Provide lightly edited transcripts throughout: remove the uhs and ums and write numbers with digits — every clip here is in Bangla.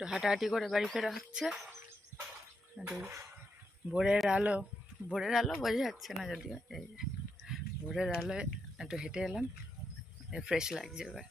একটু হাঁটাহাঁটি করে বাড়ি ফেরা হচ্ছে। একটু ভোরের আলো বোঝা যাচ্ছে না যদিও, এই যে ভোরের আলোয় একটু হেঁটে এলাম, ফ্রেশ লাগছে এবার।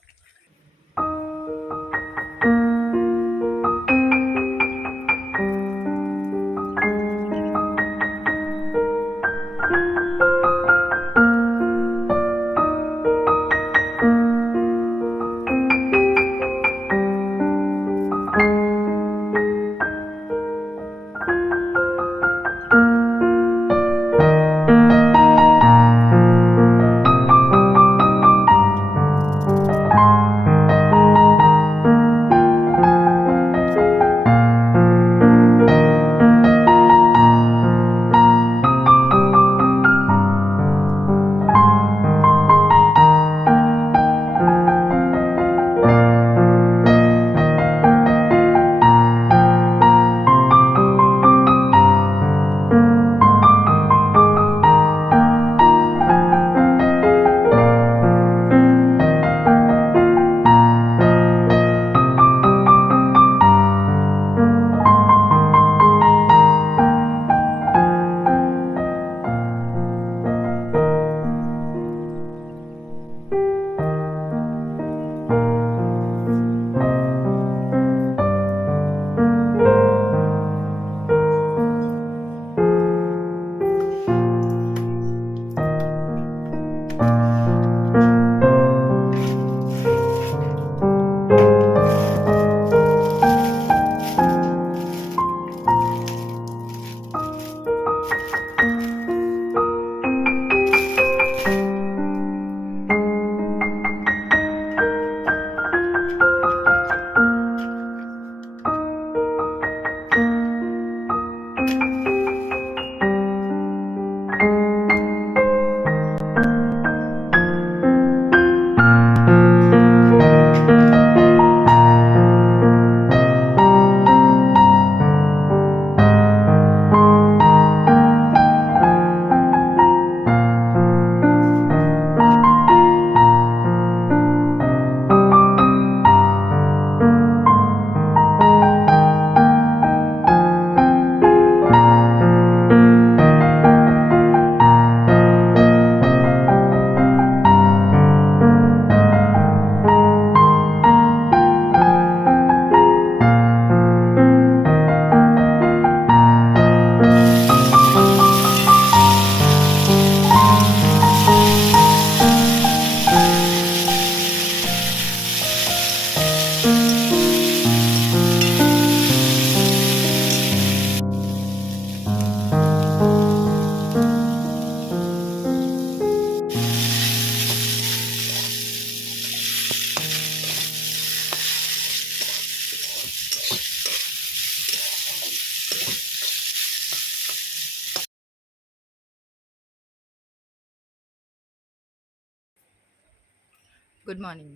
Good morning.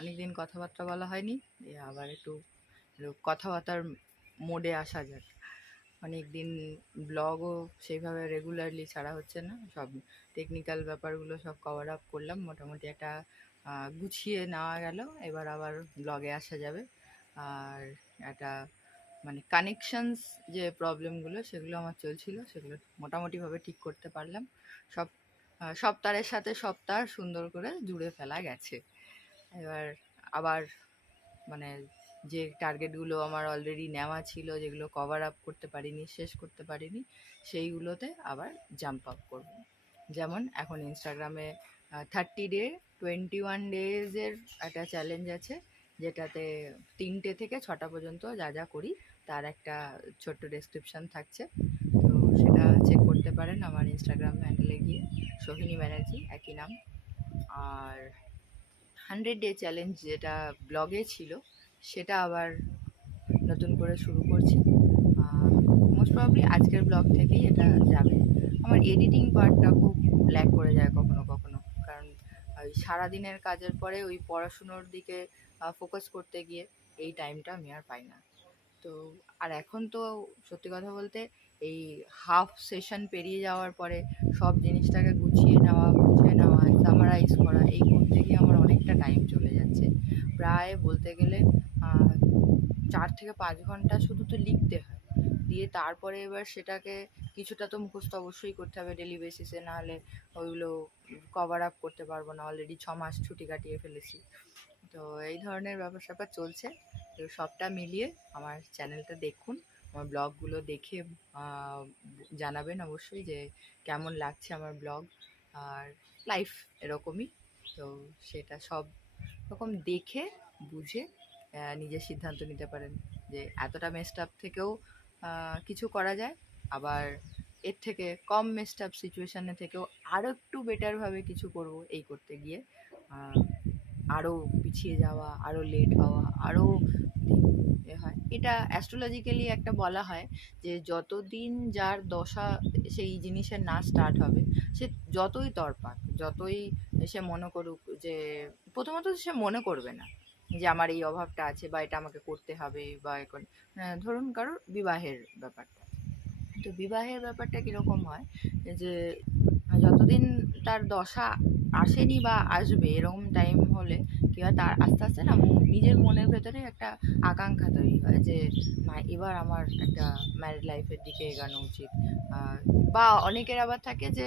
অনেকদিন কথাবার্তা বলা হয়নি, আবার একটু কথাবার্তার মোডে আসা যাক। অনেক দিন ব্লগও সেইভাবে রেগুলারলি ছাড়া হচ্ছে না, সব টেকনিক্যাল ব্যাপারগুলো সব কভার আপ করলাম, মোটামুটি একটা গুছিয়ে নেওয়া গেল। এবার আবার ব্লগে আসা যাবে। আর একটা মানে কানেকশনস যে প্রবলেমগুলো সেগুলো আমার চলছিল, সেগুলো মোটামুটিভাবে ঠিক করতে পারলাম। সব সব তারের সাথে সব তার সুন্দর করে জুড়ে ফেলা গেছে। এবার আবার মানে যে টার্গেটগুলো আমার অলরেডি নেওয়া ছিল, যেগুলো কভার আপ করতে পারিনি, শেষ করতে পারিনি, সেইগুলোতে আবার জাম্প আপ করব। যেমন এখন ইনস্টাগ্রামে 30 ডে 21 ডেজের একটা চ্যালেঞ্জ আছে, যেটাতে 3টে থেকে 6টা পর্যন্ত যা যা করি তার একটা ছোট্ট ডেসক্রিপশান থাকছে। তো সেটা চেক করতে পারেন আমার ইনস্টাগ্রাম হ্যান্ডেলে গিয়ে, সোহিনী ব্যানার্জি একই নাম। আর 100 ডে চ্যালেঞ্জ যেটা ব্লগে ছিল, সেটা আবার নতুন করে শুরু করছি। মোস্ট প্রবাবলি আজকের ব্লগ থেকেই এটা যাবে। আমার এডিটিং পার্টটা খুব ল্যাক করে যায় কখনো কখনো, কারণ ওই সারাদিনের কাজের পরে ওই পড়াশুনোর দিকে ফোকাস করতে গিয়ে এই টাইমটা আমি আর পাই না। তো আর এখন তো সত্যি কথা বলতে এই হাফ সেশন পেরিয়ে যাওয়ার পরে সব জিনিসটাকে গুছিয়ে নেওয়া, বুঝে নেওয়া, সামারাইজ করা, এই করতে গিয়ে আমার অনেকটা টাইম চলে যাচ্ছে। প্রায় বলতে গেলে 4 থেকে 5 ঘন্টা শুধু তো লিখতে হয়, দিয়ে তারপরে এবার সেটাকে কিছুটা তো মুখস্থ অবশ্যই করতে হবে ডেলি বেসিসে, নাহলে ওইগুলো কভার আপ করতে পারবো না। অলরেডি 6 মাস ছুটি কাটিয়ে ফেলেছি। তো এই ধরনের ব্যাপার স্যাপার চলছে। তো সবটা মিলিয়ে আমার চ্যানেলটা দেখুন, আমার ব্লগগুলো দেখে জানাবেন অবশ্যই যে কেমন লাগছে আমার ব্লগ আর লাইফ এরকমই। তো সেটা সব রকম দেখে বুঝে নিজের সিদ্ধান্ত নিতে পারেন যে এতটা মেসড আপ থেকেও কিছু করা যায়, আবার এর থেকে কম মেসড আপ সিচুয়েশানে থেকেও আরও একটু বেটারভাবে কিছু করব, এই করতে গিয়ে আরও পিছিয়ে যাওয়া, আরও লেট হওয়া, আরও এ হয়। এটা অ্যাস্ট্রোলজিক্যালি একটা বলা হয় যে যতদিন যার দশা সেই জিনিসের না স্টার্ট হবে, সে যতই তরপাক, যতই সে মনে করুক, যে প্রথমত সে মনে করবে না যে আমার এই অভাবটা আছে বা এটা আমাকে করতে হবে, বা এখন ধরুন কারোর বিবাহের ব্যাপারটা, তো বিবাহের ব্যাপারটা কীরকম হয় যে যতদিন তার দশা আসেনি বা আসবে এরকম টাইম হলে কি হয়, তার আস্তে আস্তে না নিজের মনের ভেতরে একটা আকাঙ্ক্ষা তৈরি হয় যে না, এবার আমার একটা ম্যারিড লাইফের দিকে এগানো উচিত। বা অনেকের আবার থাকে যে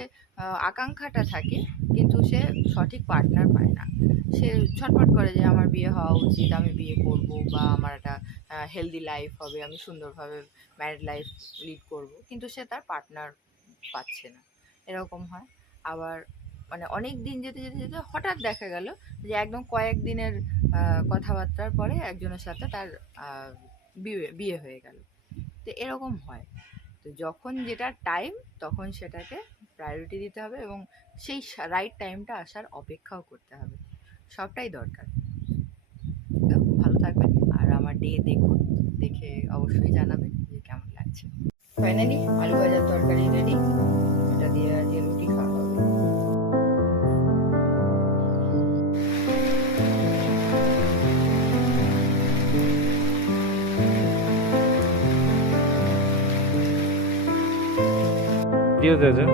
আকাঙ্ক্ষাটা থাকে কিন্তু সে সঠিক পার্টনার পায় না, সে ছটফট করে যে আমার বিয়ে হওয়া উচিত, আমি বিয়ে করব, বা আমার একটা হেলদি লাইফ হবে, আমি সুন্দরভাবে ম্যারিড লাইফ লিড করব, কিন্তু সে তার পার্টনার পাচ্ছে না, এরকম হয়। আবার মানে অনেক দিন যেতে যেতে যেতে হঠাৎ দেখা গেল যে একদম কয়েকদিনের কথাবার্তার পরে একজনের সাথে তার বিয়ে বিয়ে হয়ে গেল। তো এরকম হয়। তো যখন যেটা টাইম তখন সেটাকে প্রায়োরিটি দিতে হবে এবং সেই রাইট টাইমটা আসার অপেক্ষাও করতে হবে, সবটাই দরকার। তো ভালো থাকবেন আর আমার ডে দেখুন, দেখে অবশ্যই জানাবেন যে কেমন লাগছে। ফাইনালি আলু ভাজার তরকারি রেডি, এটা দিয়ে আজকে রুটি খাওয়া হবে। দিয়ে দে।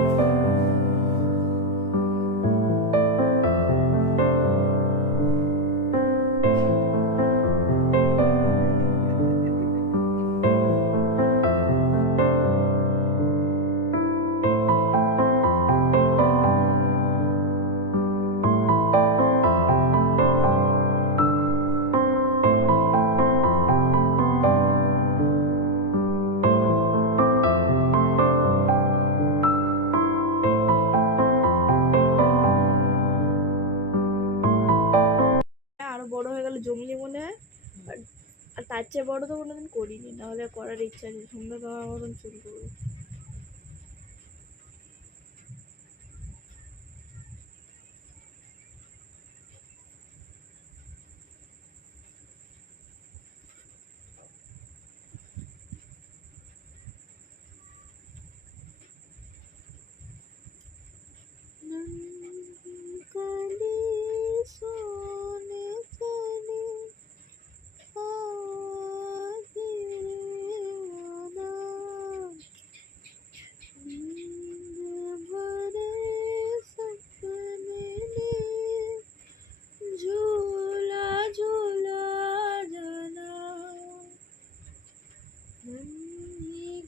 আরো বড় হয়ে গেলে জঙ্গলি মনে হয়। আর তার চেয়ে বড় তো কোনোদিন করিনি, নাহলে করার ইচ্ছা আছে, সুন্দর তোমার মতন চুল করবো।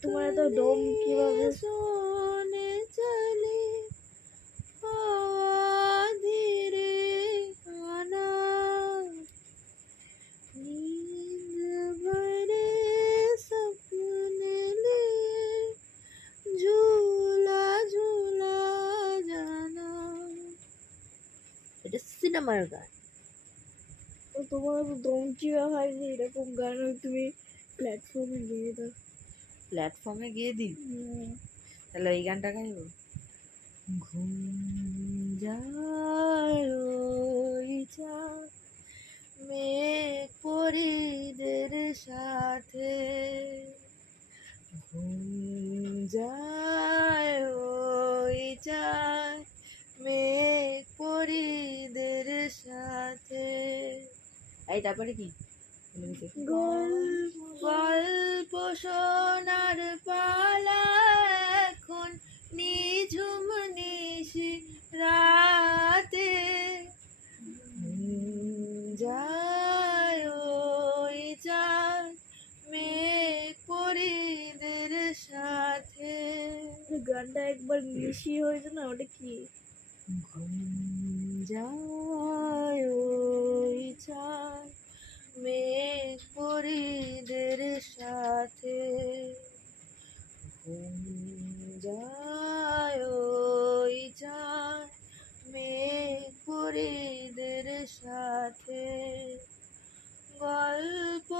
তোমার এত দম কিভাবে? এটা সিনেমার গান। তোমার তো দম কিভাবে হয়নি, এরকম গান তুমি প্ল্যাটফর্মে গিয়ে দাও। প্ল্যাটফর্মে গিয়ে দিই, তাহলে এই গানটা গাইব। ঘুম যায় ওই চাঁদ মেঘ পরিদের সাথে, ঘুম যায় ওই চাঁদ মেঘ পরিদের সাথে। এই তারপরে কি গল্প শোনার পালা এখন নিঝুম নিশি রাতে, যায় ওই চাঁদ গানটা একবার মিশিয়ে হয়েছে না, ওটা কি? ঘুম যায় ওই চায় মেঘ পরিদের সাথে, ঘুম যায় ওই চায় মেঘ পরিদের সাথে, গল্প